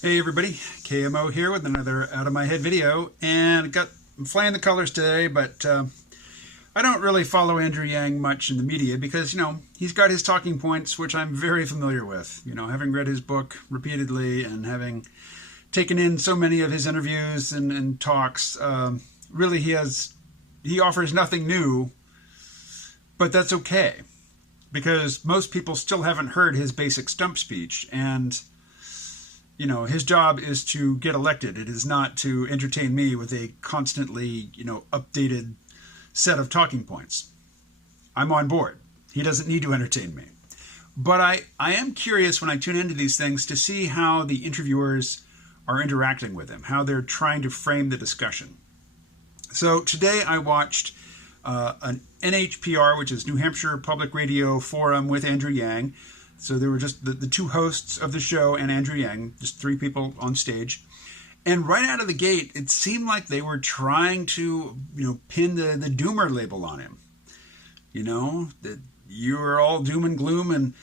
Hey everybody, KMO here with another Out of My Head video, and I'm flying the colors today, but I don't really follow Andrew Yang much in the media because, he's got his talking points, which I'm very familiar with, having read his book repeatedly and having taken in so many of his interviews and talks. Really, he offers nothing new, but that's okay because most people still haven't heard his basic stump speech, and his job is to get elected. It is not to entertain me with a constantly, updated set of talking points. I'm on board. He doesn't need to entertain me. But I am curious when I tune into these things to see how the interviewers are interacting with him, how they're trying to frame the discussion. So today I watched an NHPR, which is New Hampshire Public Radio Forum with Andrew Yang. So there were just the two hosts of the show and Andrew Yang, just three people on stage. And right out of the gate, it seemed like they were trying to, pin the doomer label on him. That you are all doom and gloom. And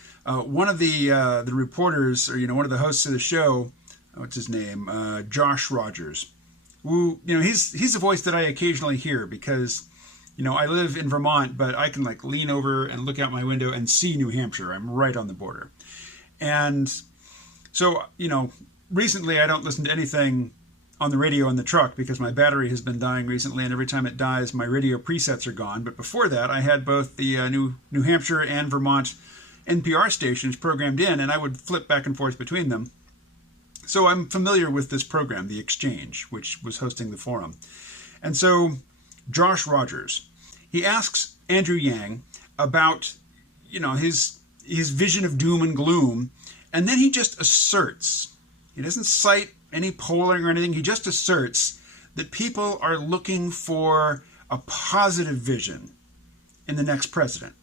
one of the reporters, or, one of the hosts of the show, what's his name? Josh Rogers. Who, he's a voice that I occasionally hear because I live in Vermont, but I can lean over and look out my window and see New Hampshire. I'm right on the border. And so, recently I don't listen to anything on the radio in the truck because my battery has been dying recently, and every time it dies, my radio presets are gone. But before that, I had both the New Hampshire and Vermont NPR stations programmed in, and I would flip back and forth between them. So I'm familiar with this program, The Exchange, which was hosting the forum. And so Josh Rogers, he asks Andrew Yang about, his vision of doom and gloom, and then he just asserts, he doesn't cite any polling or anything, he just asserts that people are looking for a positive vision in the next president.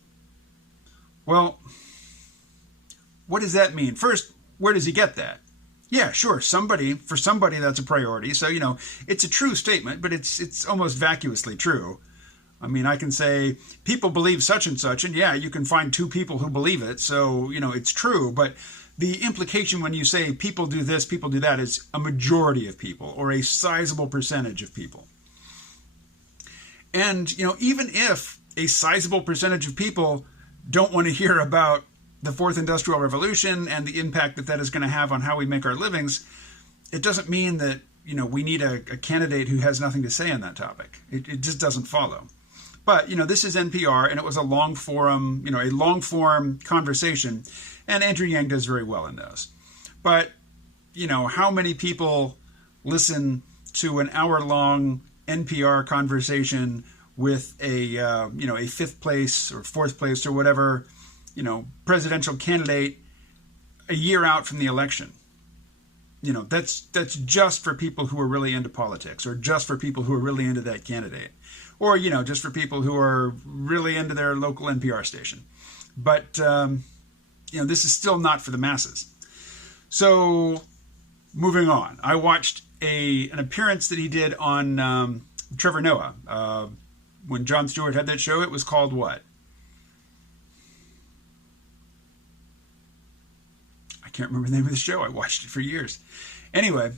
Well, what does that mean? First, where does he get that? Yeah, sure, for somebody that's a priority. So, it's a true statement, but it's almost vacuously true. I mean, I can say people believe such and such, and yeah, you can find two people who believe it. So, it's true. But the implication when you say people do this, people do that, is a majority of people or a sizable percentage of people. And, even if a sizable percentage of people don't want to hear about the Fourth Industrial Revolution and the impact that is going to have on how we make our livings, it doesn't mean that, we need a candidate who has nothing to say on that topic. It just doesn't follow. But, this is NPR, and it was a long forum, a long-form conversation, and Andrew Yang does very well in those. But, how many people listen to an hour-long NPR conversation with a fifth place or fourth place or whatever, presidential candidate a year out from the election? That's just for people who are really into politics, or just for people who are really into that candidate, or, just for people who are really into their local NPR station. But, this is still not for the masses. So moving on, I watched an appearance that he did on Trevor Noah. When Jon Stewart had that show, it was called what? I can't remember the name of the show. I watched it for years. Anyway,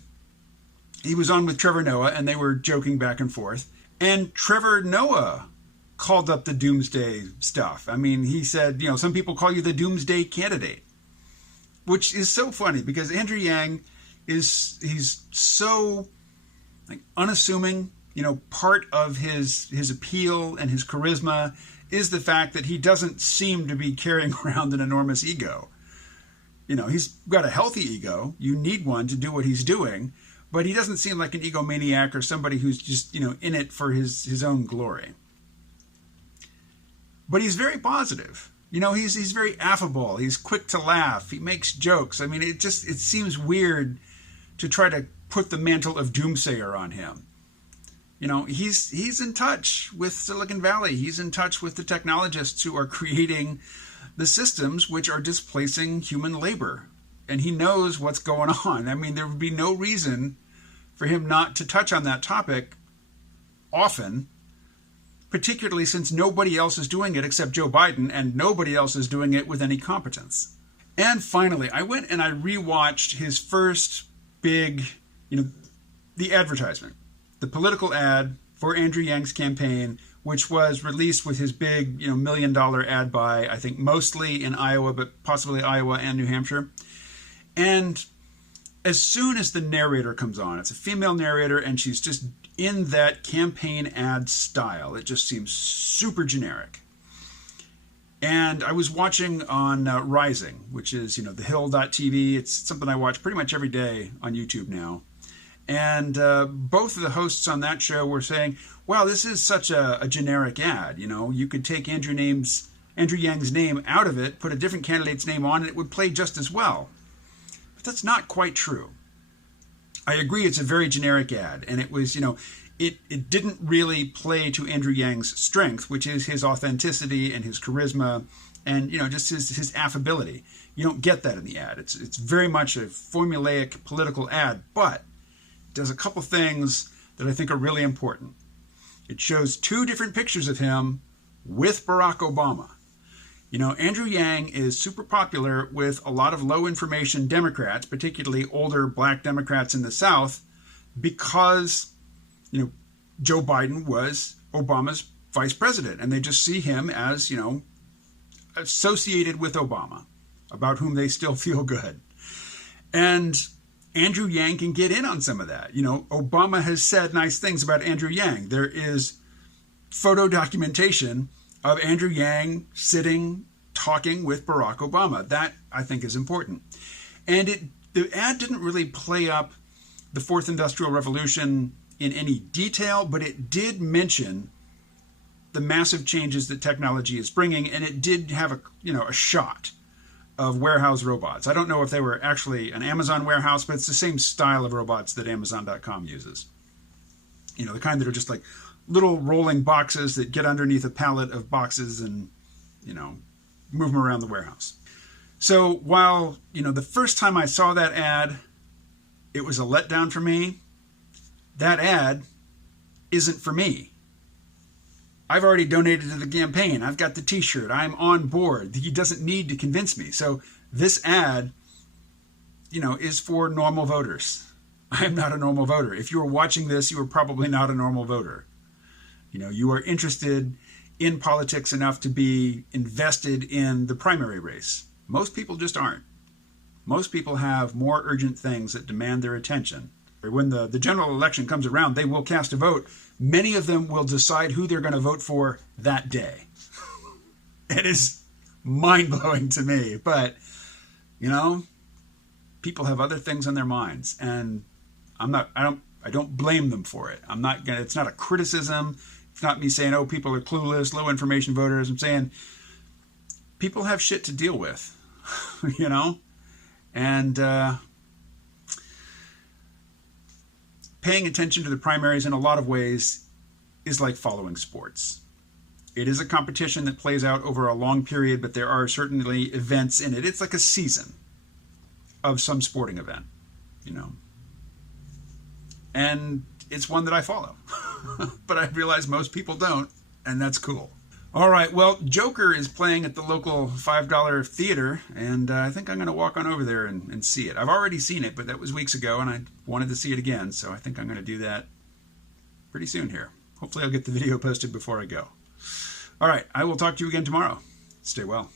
he was on with Trevor Noah, and they were joking back and forth. And Trevor Noah called up the Doomsday stuff. I mean, he said, some people call you the Doomsday candidate, which is so funny because Andrew Yang he's so unassuming. Part of his appeal and his charisma is the fact that he doesn't seem to be carrying around an enormous ego. He's got a healthy ego. You need one to do what he's doing, but he doesn't seem like an egomaniac or somebody who's just, in it for his own glory. But he's very positive. He's very affable. He's quick to laugh. He makes jokes. I mean, it seems weird to try to put the mantle of doomsayer on him. He's in touch with Silicon Valley. He's in touch with the technologists who are creating the systems which are displacing human labor. And he knows what's going on. I mean, there would be no reason for him not to touch on that topic often, particularly since nobody else is doing it except Joe Biden, and nobody else is doing it with any competence. And finally, I went and I rewatched his first big, the advertisement, the political ad for Andrew Yang's campaign, which was released with his big, $1 million ad buy, I think mostly in Iowa, but possibly Iowa and New Hampshire. And as soon as the narrator comes on, it's a female narrator, and she's just in that campaign ad style. It just seems super generic. And I was watching on Rising, which is, thehill.tv. It's something I watch pretty much every day on YouTube now. And both of the hosts on that show were saying, wow, this is such a generic ad. You could take Andrew Yang's name out of it, put a different candidate's name on, and it would play just as well. But that's not quite true. I agree it's a very generic ad, and it was, it didn't really play to Andrew Yang's strength, which is his authenticity and his charisma and, just his affability. You don't get that in the ad. It's very much a formulaic political ad, but it does a couple things that I think are really important. It shows two different pictures of him with Barack Obama. Andrew Yang is super popular with a lot of low information Democrats, particularly older black Democrats in the South, because, Joe Biden was Obama's vice president, and they just see him as, associated with Obama, about whom they still feel good. And Andrew Yang can get in on some of that. Obama has said nice things about Andrew Yang. There is photo documentation of Andrew Yang sitting, talking with Barack Obama. That, I think, is important. And the ad didn't really play up the Fourth Industrial Revolution in any detail, but it did mention the massive changes that technology is bringing, and it did have a shot of warehouse robots. I don't know if they were actually an Amazon warehouse, but it's the same style of robots that Amazon.com uses. The kind that are just like little rolling boxes that get underneath a pallet of boxes and, move them around the warehouse. So while, the first time I saw that ad, it was a letdown for me, that ad isn't for me. I've already donated to the campaign. I've got the t-shirt. I'm on board. He doesn't need to convince me. So this ad, is for normal voters. I'm not a normal voter. If you were watching this, you were probably not a normal voter. You are interested in politics enough to be invested in the primary race. Most people just aren't. Most people have more urgent things that demand their attention. When the general election comes around, they will cast a vote. Many of them will decide who they're going to vote for that day. It is mind-blowing to me, but, people have other things on their minds, and I don't blame them for it. It's not a criticism. It's not me saying, oh, people are clueless, low information voters. I'm saying people have shit to deal with, and paying attention to the primaries in a lot of ways is like following sports. It is a competition that plays out over a long period, but there are certainly events in it. It's like a season of some sporting event, and it's one that I follow. But I realize most people don't, and that's cool. All right, well, Joker is playing at the local $5 theater, and I think I'm going to walk on over there and see it. I've already seen it, but that was weeks ago, and I wanted to see it again, so I think I'm going to do that pretty soon here. Hopefully I'll get the video posted before I go. All right, I will talk to you again tomorrow. Stay well.